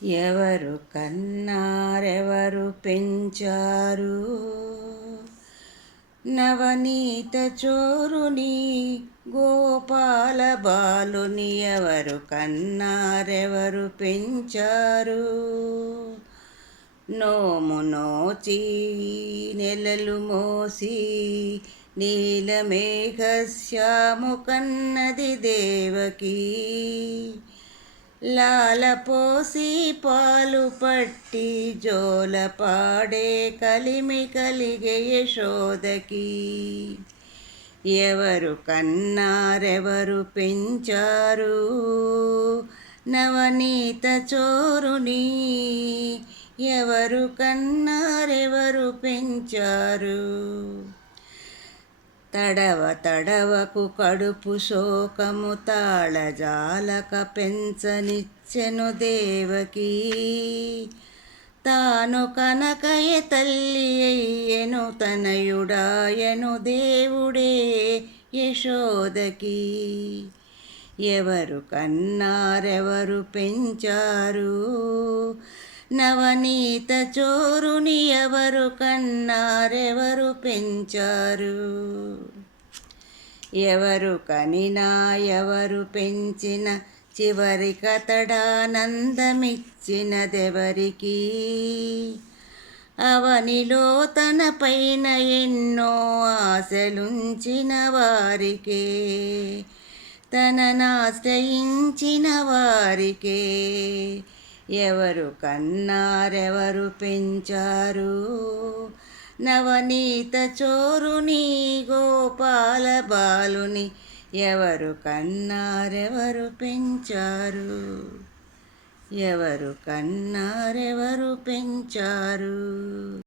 ఎవరు కన్నారెవరు పెంచారు నవనీత చోరుని గోపాల బాలుని ఎవరు కన్నారెవరు పెంచారు నోము నోచి నెలలు మోసి నీలమేఘశ్యాము కన్నది దేవకీ లాలపోసి పాలు పట్టి జోల పాడే కలిమి కలిగే యశోదకి ఎవరు కన్నారెవరు పెంచారు నవనీత చోరుని ఎవరు కన్నారెవరు పెంచారు తడవ తడవకు కడుపు శోకము తాళజాలక పెంచనిచ్చెను దేవకీ తాను కనకయ తల్లి అయ్యెను తనయుడాయను దేవుడే యశోదకి ఎవరు కన్నారెవరు పెంచారు నవనీత చోరుని ఎవరు కన్నారెవరు పెంచారు ఎవరు కనినా ఎవరు పెంచిన చివరి కతడానందమిచ్చినదెవరికి అవనిలో తన పైన ఎన్నో ఆశలుంచిన వారికే తననాశ్రయించిన వారికే ఎవరు కన్నారెవరు పెంచారు నవనీత చోరుని గోపాల బాలుని ఎవరు కన్నారెవరు పెంచారు ఎవరు కన్నారెవరు పెంచారు.